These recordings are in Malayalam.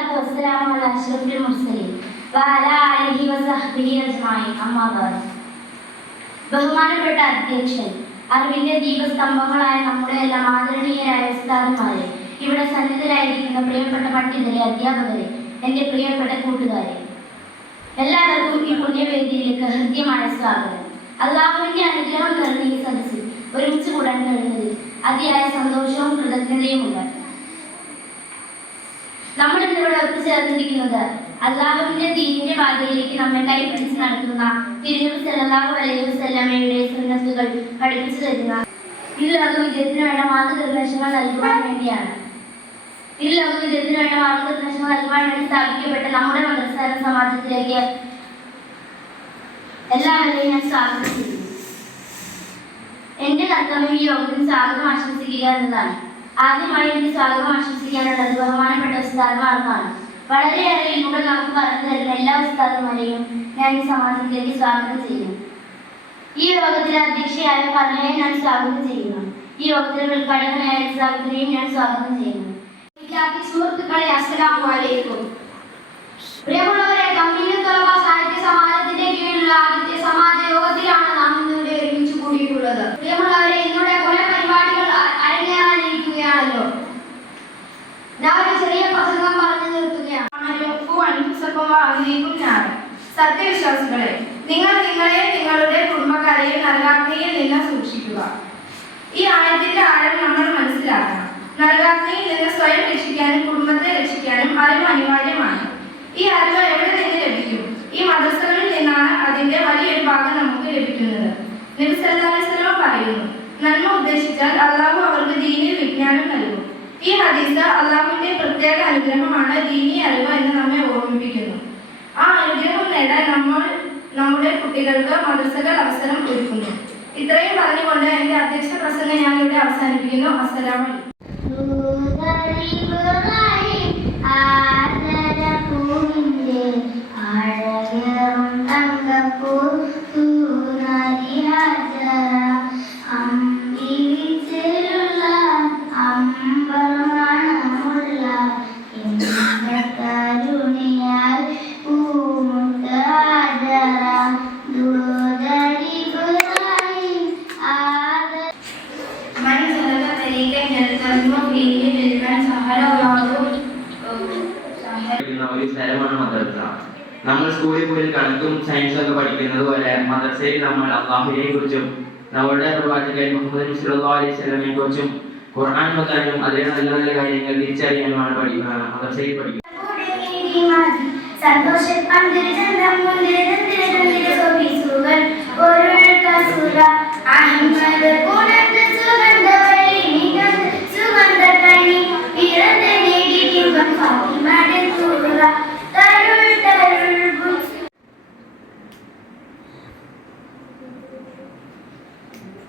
على أشرف المرسلين وعلى آله وصحبه أجمعين أما بعد ബഹുമാനപ്പെട്ട അധ്യക്ഷൻ അറിവിന്റെ ദീപസ്തംഭങ്ങളായ നമ്മുടെ എല്ലാം ആദരണീയരായ ഉസ്താദുമാരെ ഇവിടെ സന്നിധരായിരിക്കുന്ന പ്രിയപ്പെട്ട പണ്ഡിതരെ അധ്യാപകരെ എൻ്റെ പ്രിയപ്പെട്ട കൂട്ടുകാരെ എല്ലാവർക്കും ഈ പുണ്യവേദിയിലേക്ക് ഹൃദ്യമായ സ്വാഗതം അള്ളാഹുവിന്റെ അനുഗ്രഹം നിറഞ്ഞ ഈ സദസ്സിൽ ഒരുമിച്ച് കൂടാൻ കഴിഞ്ഞതിൽ അതിയായ സന്തോഷവും കൃതജ്ഞതയുമുണ്ട് നമ്മൾ ഇന്നിവിടെ ഒത്തുചേർന്നിരിക്കുന്നത് അള്ളാഹുവിന്റെ ദീനിന്റെ പാതയിലേക്ക് നമ്മെ കൈപിടിച്ച് നടത്തുന്ന തിരുനബി സല്ലല്ലാഹു അലൈഹി വസല്ലമയുടെ സുന്നത്തുകൾ പഠിപ്പിച്ചു തരുന്ന ഈ ലോക വിജയത്തിന് വേണ്ട മാർഗനിർദ്ദേശങ്ങൾ നൽകുവാൻ വേണ്ടിയാണ്. ഈ ലോക വിജയത്തിന് വേണ്ട മാർഗനിർദ്ദേശങ്ങൾ നൽകുവാൻ വേണ്ടി സ്ഥാപിക്കപ്പെട്ട നമ്മുടെ മതസ്ഥാന സമാജത്തിലേക്ക് എല്ലാവരെയും ഞാൻ സ്വാഗതം ചെയ്യുന്നു. എന്റെ കർത്തവ്യം ഈ യോഗത്തിന് സ്വാഗതം ആശംസിക്കുക എന്നതാണ്. ആദ്യമായി എനിക്ക് സ്വാഗതം ആശംസിക്കാനുള്ളത് ബഹുമാനപ്പെട്ട ഉസ്താദുമാർക്കാണ് വളരെയേറെ ഇൽമുകൾ നമുക്ക് പറഞ്ഞു തരുന്ന എല്ലാ ഉസ്താദന്മാരെയും ഞാൻ ഈ സമാജത്തിലേക്ക് സ്വാഗതം ചെയ്യുന്നു. ഈ യോഗത്തിലെ അധ്യക്ഷയായ പറഞ്ഞയെ ഞാൻ സ്വാഗതം ചെയ്യുന്നു. ഈ യോഗത്തിലെ ഉദ്ഘാടകനായ സ്വാഗതനെയും ഞാൻ സ്വാഗതം ചെയ്യുന്നു. വിദ്യാർത്ഥി സുഹൃത്തുക്കളെ അലൈക്കും പ്രിയമുള്ളവരെ കമ്മ്യൂണൽ തുറവ സാഹിത്യ സമാജത്തിന്റെ കീഴിലുള്ള ആദ്യത്തെ സമാജ യോഗത്തിലാണ് നാം ഇന്നിവിടെ ഒരുമിച്ച് കൂടിയിട്ടുള്ളത് പ്രിയമുള്ളവരെ ഇന്നിവിടെ കുറെ പരിപാടികൾ അ- അരങ്ങേറാനിരിക്കുകയാണല്ലോ ഞാൻ ഒരു ചെറിയ പ്രസംഗം പറഞ്ഞു നിർത്തുകയാണ് സത്യവിശ്വാസികളെ നിങ്ങൾ നിങ്ങളെ നിങ്ങളുടെ കുടുംബക്കാരെയും നരകാഗ്നിയിൽ നിന്ന് സൂക്ഷിക്കുക. ഈ ആയത്തിന്റെ ആഴം നമ്മൾ മനസ്സിലാക്കണം. നരകാഗ്നിയിൽ നിന്ന് സ്വയം രക്ഷിക്കാനും കുടുംബത്തെ രക്ഷിക്കാനും അറിവ് അനിവാര്യമാണ്. ഈ അറിവ് എവിടെ നിന്ന് ലഭിക്കും? ഈ മദ്രസകളിൽ നിന്നാണ് അതിന്റെ വലിയൊരു ഭാഗം നമുക്ക് ലഭിക്കുന്നത്. നബി അലൈഹി പറയുന്നു നന്മ ഉദ്ദേശിച്ചാൽ അള്ളാഹു അവർക്ക് ദീനിൽ വിജ്ഞാനം നൽകും. ഈ ഹദീസ് അള്ളാഹുവിന്റെ പ്രത്യേക അനുഗ്രഹമാണ് ദീനി അറിവ് എന്ന് നമ്മെ ഓർമ്മിപ്പിക്കുന്നു. ആ അനുഗ്രഹം നമ്മുടെ കുട്ടികൾക്ക് മദ്രസകൾ അവസരം ഒരുക്കുന്നു. ഇത്രയും പറഞ്ഞുകൊണ്ട് എന്റെ അധ്യക്ഷ പ്രസംഗം ഞാൻ ഇവിടെ അവസാനിപ്പിക്കുന്നു. അസ്സലാമു നമ്മൾ സ്കൂളിൽ പോയി കണക്കും സയൻസും ഒക്കെ പഠിക്കുന്നത് പോലെ മദ്രസയിൽ നമ്മൾ അള്ളാഹുവിനെ കുറിച്ചും നമ്മുടെ പ്രവാചകൻ മുഹമ്മദ് സല്ലല്ലാഹു അലൈഹി സ്വലമിനെ കുറിച്ചും ഖുർആൻ മുഖാനും അതിലെ നല്ല നല്ല കാര്യങ്ങൾ തിരിച്ചറിയാനുമാണ് പഠിക്കുന്നത്. പഠിക്കുന്നത്.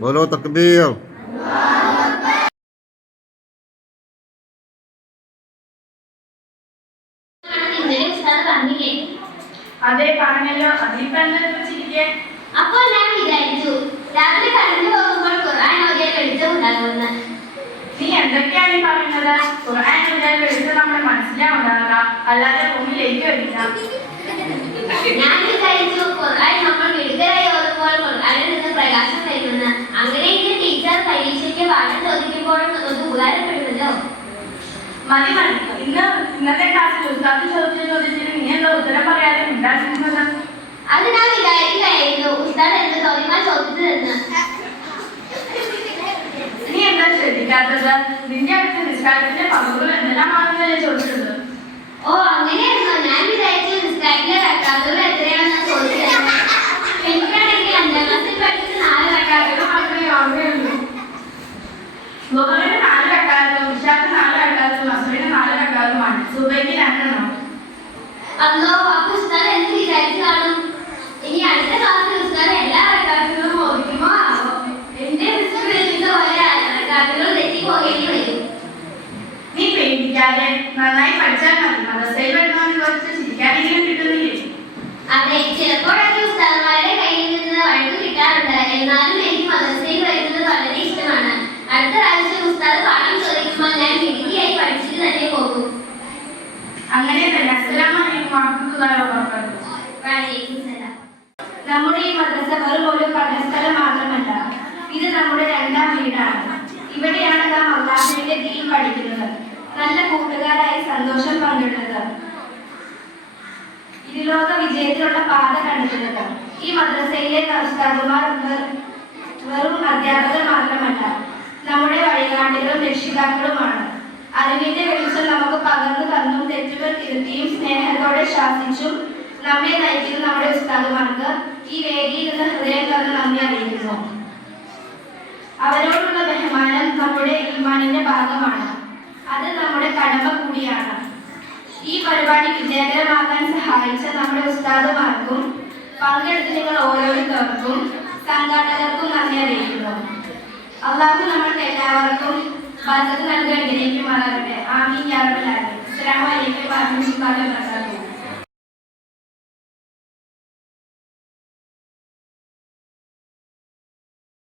बोलो तकबीर പറഞ്ഞില്ലേ അതെ പറഞ്ഞല്ലോ അതിപ്പോ എന്താ വെച്ചിരിക്കേ അപ്പോൾ ഞാൻ വിചാരിച്ചു രാവിലെ കടന്നു പോകുമ്പോൾ ഖുർആൻ ഓതിയ വെളിച്ചം ഉണ്ടാകുമെന്ന് നീ എന്തൊക്കെയാണ് ഈ പറയുന്നത് ഖുർആൻ മുതൽ വെളിച്ചം നമ്മുടെ മനസ്സിലാവുന്നതാ അല്ലാതെ റൂമിലേക്ക് വരില്ല ഞാൻ വിചാരിച്ചു ഖുർആൻ നമ്മൾ മിടുക്കരായി ഓതുമ്പോൾ ഖുർആനിൽ നിന്ന് പ്രകാശം വരുമെന്ന് അങ്ങനെയെങ്കിൽ ടീച്ചർ പരീക്ഷയ്ക്ക് പാഠം ചോദിക്കുമ്പോഴും അത് ഉപകാരപ്പെടുമല്ലോ? മതി മതി ഇന്ന് ഇന്നത്തെ ക്ലാസ്സിൽ ഉസ്താദ് ചോദിച്ച ചോദിച്ചിട്ട് നീ എന്താ ഉത്തരം പറയാതെ ഉണ്ടാക്കുന്നത് അത് ഞാൻ വിചാരിക്കുകയായിരുന്നു. ഉസ്താദ് എന്ത് ചോദിച്ചു ചോദിച്ചതെന്ന്. നീ എന്താ ശ്രദ്ധിക്കാത്തത്? നിന്റെ അടുത്ത് നിസ്കാരത്തിന്റെ പങ്കുകൾ എന്തെല്ലാമാണെന്ന് ഞാൻ ചോദിച്ചത് ഓ അങ്ങനെയായിരുന്നു? ഞാൻ വിചാരിച്ചു നിസ്കാരത്തിന്റെ റക്കാത്തുകൾ എത്രയാണെന്ന് ചോദിച്ചത്. അല്ലോ അപ്പൊ ഉസ്താദ് എന്ത് കാണും ഇനി അടുത്ത ക്ലാസ്സിൽ ഉസ്താദ് എല്ലാ റക്കാത്തുകളും ഓർക്കുമോ ആവോ എന്റെ വിളിച്ച പോലെ റക്കാത്തുകൾ തെറ്റി പോകേണ്ടി വരും. നീ പേടിക്കാതെ നന്നായി പഠിച്ചാൽ മതി മദ്രസയിൽ വീടാണ് ഇവിടെയാണ് നാം അള്ളാഹുവിന്റെ ദീൻ പഠിക്കുന്നത്. നല്ല കൂട്ടുകാരായി സന്തോഷം പങ്കിടുന്നത്. ഇരുലോക വിജയത്തിലുള്ള പാത കണ്ടെത്തുന്നത് ഈ മദ്രസയിലെ ഉസ്താദുമാർ വെറും അധ്യാപകർ മാത്രമല്ല നമ്മുടെ വഴികാട്ടികളും രക്ഷിതാക്കളുമാണ്. അറിവിന്റെ വെളിച്ചം നമുക്ക് പകർന്നു തന്നും തെറ്റുകൾ തിരുത്തിയും സ്നേഹത്തോടെ ശാസിച്ചും നമ്മെ നയിക്കുന്ന നമ്മുടെ ഉസ്താദുമാർക്ക് ഈ വേദിയിൽ നിന്ന് ഹൃദയം തുറന്ന് നന്ദി അറിയിക്കുന്നു. അവരോടുള്ള ബഹുമാനം നമ്മുടെ ഈമാനിന്റെ ഭാഗമാണ്. അത് നമ്മുടെ കടമ കൂടിയാണ്. ഈ പരിപാടി വിജയകരമാക്കാൻ സഹായിച്ച നമ്മുടെ ഉസ്താദുമാർക്കും പങ്കെടുത്ത നിങ്ങൾ ഓരോരുത്തർക്കും സംഘാടകർക്കും നന്ദി അറിയിക്കുന്നു. അള്ളാഹു നമ്മൾക്ക് എല്ലാവർക്കും ബർക്കത്ത് നൽകി അനുഗ്രഹിക്കുമാറാകട്ടെ ആമീൻ യാ റബ്ബൽ ആലമീൻ.